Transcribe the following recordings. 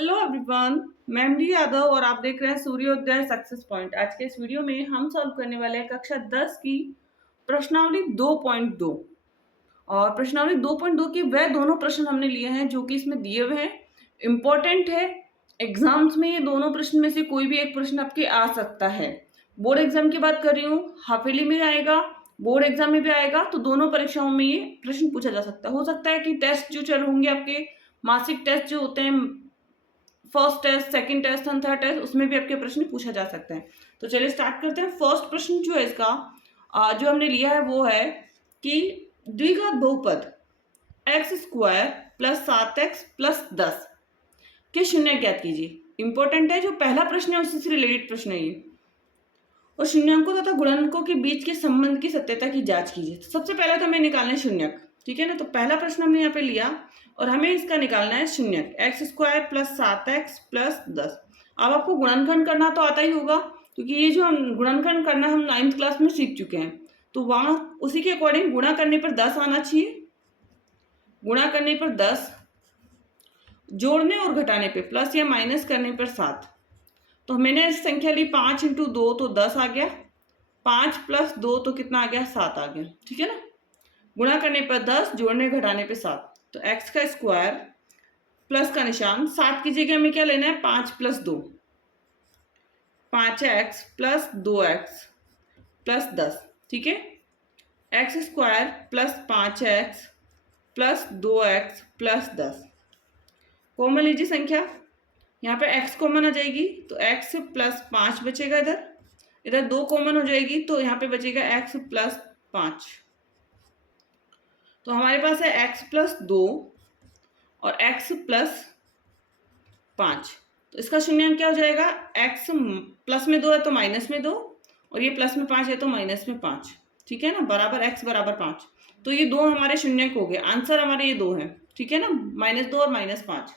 Hello everyone, मैं MD Yadav और आप देख रहे हैं सूर्योदय सक्सेस पॉइंट। आज के इस वीडियो में हम सॉल्व करने वाले हैं कक्षा 10 की प्रश्नावली 2.2। और प्रश्नावली 2.2 के वह दोनों प्रश्न हमने लिए हैं जो कि इसमें दिए हुए हैं, इम्पोर्टेंट है। एग्जाम्स में ये दोनों प्रश्न में से कोई भी एक प्रश्न आपके आ सकता है। बोर्ड एग्जाम की बात कर रही हूँ, हाफिली में आएगा, बोर्ड एग्जाम में भी आएगा, तो दोनों परीक्षाओं में ये प्रश्न पूछा जा सकता है। हो सकता है कि टेस्ट जो चल होंगे आपके मासिक टेस्ट जो होते हैं, first test, second test and third test, उसमें भी आपके प्रश्न पूछा जा सकता है। तो चलिए स्टार्ट करते हैं। फर्स्ट प्रश्न जो है इसका जो हमने लिया है वो है कि द्विघात बहुपद x square plus 7x plus 10 के शून्य ज्ञात कीजिए। इंपॉर्टेंट है, जो पहला प्रश्न है उसी से रिलेटेड प्रश्न है ये। और शून्यांकों तथा गुणनकों के बीच के संबंध की सत्यता की जांच कीजिए। तो सबसे पहले तो हमें निकालना है शून्यक, ठीक है ना। तो पहला प्रश्न हमने यहाँ पे लिया और हमें इसका निकालना है शून्यक, X square plus 7x plus 10। अब आपको गुणनखंड करना तो आता ही होगा, क्योंकि ये जो हम गुणनखंड करना हम 9th क्लास में सीख चुके हैं। तो वहाँ उसी के अकॉर्डिंग गुणा करने पर 10 आना चाहिए, गुणा करने पर 10, जोड़ने और घटाने पे प्लस या माइनस करने पर 7। तो मैंने इस संख्या ली 5 × 2 तो 10 आ गया, 5 + 2 तो कितना आ गया, 7 आ गया, ठीक है ना। गुणा करने पर 10, जोड़ने घटाने पे 7। तो x का स्क्वायर प्लस का निशान, 7 की जगह हमें क्या लेना है, 5 + 2, 5x प्लस 2x प्लस 10, ठीक है। X square plus 5x plus 2x plus 10। Common लीजिए संख्या, यहाँ पे x कॉमन आ जाएगी तो x प्लस 5 बचेगा, इधर 2 कॉमन हो जाएगी तो यहाँ पे बचेगा x प्लस 5। तो हमारे पास है x प्लस 2 और x प्लस 5। तो इसका शून्यांक क्या हो जाएगा, x प्लस में 2 है तो माइनस में 2, और ये प्लस में 5 है तो माइनस में 5, ठीक है ना, बराबर x बराबर 5। तो ये दो हमारे शून्यांक हो गए। आंसर हमारे ये दो हैं, ठीक है ना, -2 और -5।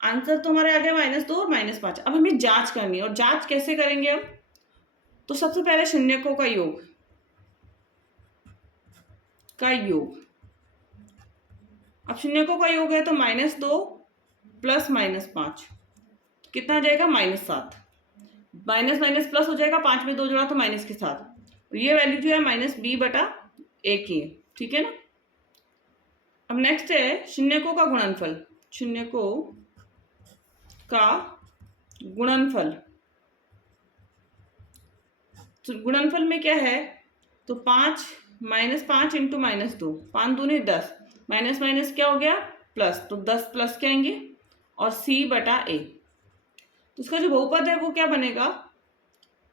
आंसर तो हमारे आ गया -2 और -5। अब हमें जांच करनी है, और जांच कैसे करेंगे अब, तो सबसे पहले शून्यकों का योग अब शून्यकों का योग है तो -2 प्लस -5 कितना आ जाएगा, -7। माइनस माइनस प्लस हो जाएगा, 5 में 2 जोड़ा तो माइनस के साथ, तो ये वैल्यू जो है -b/a की है, ठीक है ना। अब नेक्स्ट है शून्यकों का गुणनफल। शून्यकों का गुणनफल, तो गुणनफल में क्या है, तो 5 -5 × -2, 5 दूनी 10, माइनस माइनस क्या हो गया, प्लस, तो 10 प्लस के आएंगे और c/a। तो इसका जो बहुपद है वो क्या बनेगा,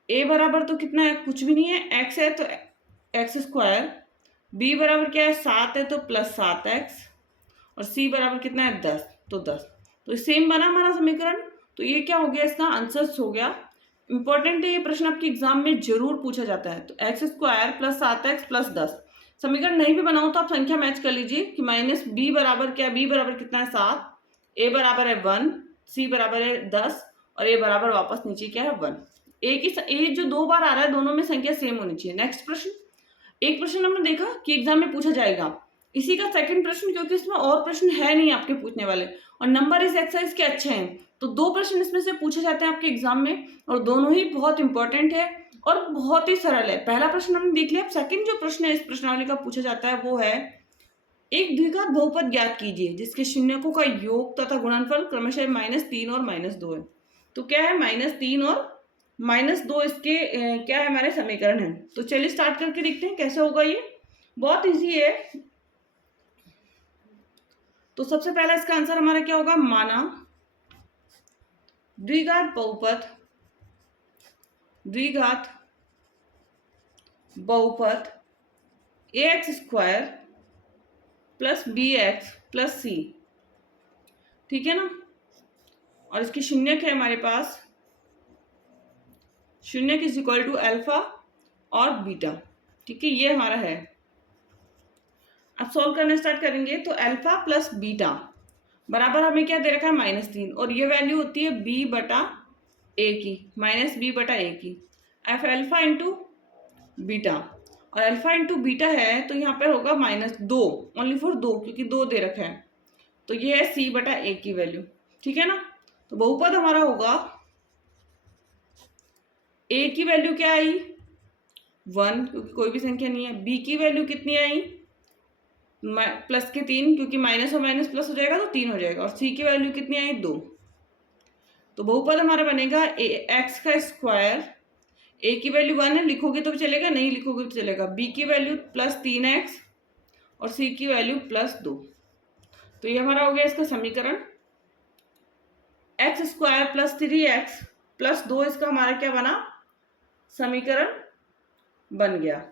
a बराबर तो कितना है, कुछ भी नहीं है, x है तो एक्स स्क्वायर, b बराबर क्या है 7 है तो प्लस 7x, और c बराबर कितना है 10 तो 10। तो सेम बना हमारा समीकरण। तो ये क्या हो गया, इसका आंसर हो गया। इंपॉर्टेंट है, ये प्रश्न आपके एग्जाम में जरूर पूछा जाता है। तो x square plus 7x plus 10। समीकरण नहीं भी बनाओ तो आप संख्या मैच कर लीजिए कि -b बराबर क्या, b बराबर कितना है 7, a बराबर है 1, c बराबर है 10, और a बराबर वापस नीचे क्या है 1। ए जो 2 बार आ रहा है दोनों में संख्या सेम होनी चाहिए। नेक्स्ट प्रश्न, एक प्रश्न हमने देखा कि एग्जाम में पूछा जाएगा, इसी का सेकंड प्रश्न, क्योंकि इसमें और प्रश्न है नहीं आपके पूछने वाले और नंबर इस एक्सरसाइज के अच्छे हैं, तो 2 प्रश्न इसमें से पूछे जाते हैं आपके एग्जाम में, और दोनों ही बहुत इंपॉर्टेंट है और बहुत ही सरल है। पहला प्रश्न हमने देख लिया। अब सेकंड जो प्रश्न है इस प्रश्नावली का पूछा जाता है वो है, एक द्विघात बहुपद ज्ञात कीजिए जिसके शून्यकों का योग तथा गुणनफल क्रमशः -3 और -2 है। तो क्या है, -3 और -2 इसके क्या है, हमारे समीकरण है। तो चलिए स्टार्ट करके देखते हैं कैसे होगा ये। बहुत इजी है। तो सबसे पहला इसका आंसर हमारा क्या होगा, माना द्विघात बहुपद ax² plus bx plus c, ठीक है ना। और इसकी शून्यक है हमारे पास, शून्यक = अल्फा और बीटा, ठीक है, ये हमारा है। अब सॉल्व करना स्टार्ट करेंगे। तो अल्फा प्लस बीटा बराबर हमें क्या दे रखा है, -3, और ये वैल्यू होती है b/a की, -b/a की, एफ अल्फा इंटू बीटा, और अल्फा इंटू बीटा है तो यहाँ पर होगा -2, ओनली फॉर 2, क्योंकि 2 दे रखा है, तो ये है c/a की वैल्यू, ठीक है ना। तो बहुपद हमारा होगा ए की वैल्यू क्या आई 1 क्योंकि कोई भी संख्या नहीं है, बी की वैल्यू कितनी आई प्लस के 3 क्योंकि माइनस और माइनस प्लस हो जाएगा तो 3 हो जाएगा, और सी की वैल्यू कितनी आई 2। तो बहुपद हमारा बनेगा एक्स का स्क्वायर, ए की वैल्यू 1 है, लिखोगे तो भी चलेगा, नहीं लिखोगे तो चलेगा, बी की वैल्यू प्लस 3x और सी की वैल्यू प्लस 2। तो ये हमारा हो गया इसका समीकरण, x square plus 3x plus 2 इसका हमारा क्या बना, समीकरण बन गया।